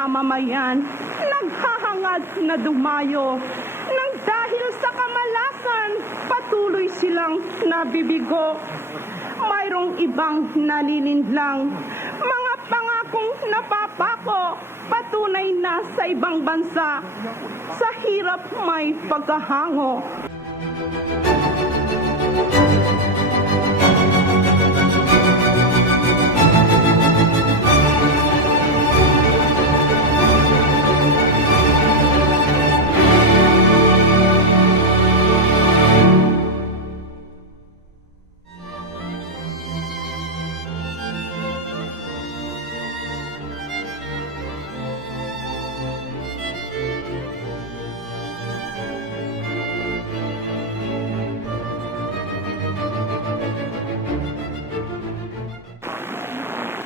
mamamayan naghahangad na dumayo. Nang dahil sa kamalasan, patuloy silang nabibigo. Mayroong ibang nalilinlang, mga pangakong napapako, patunay na sa ibang bansa. Sa hirap may pagkahango.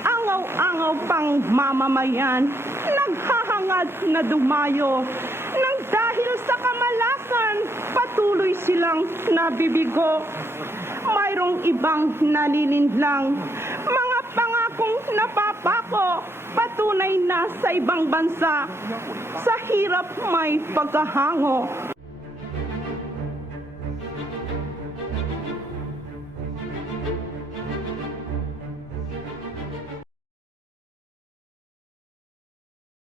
Angaw-angaw pang mamamayan naghahangad na dumayo. Nang dahil sa kamalasan, patuloy silang nabibigo. Mayroong ibang nalilinlang, mga pangakong napapako, patunay na sa ibang bansa. Sa hirap may pagkahango.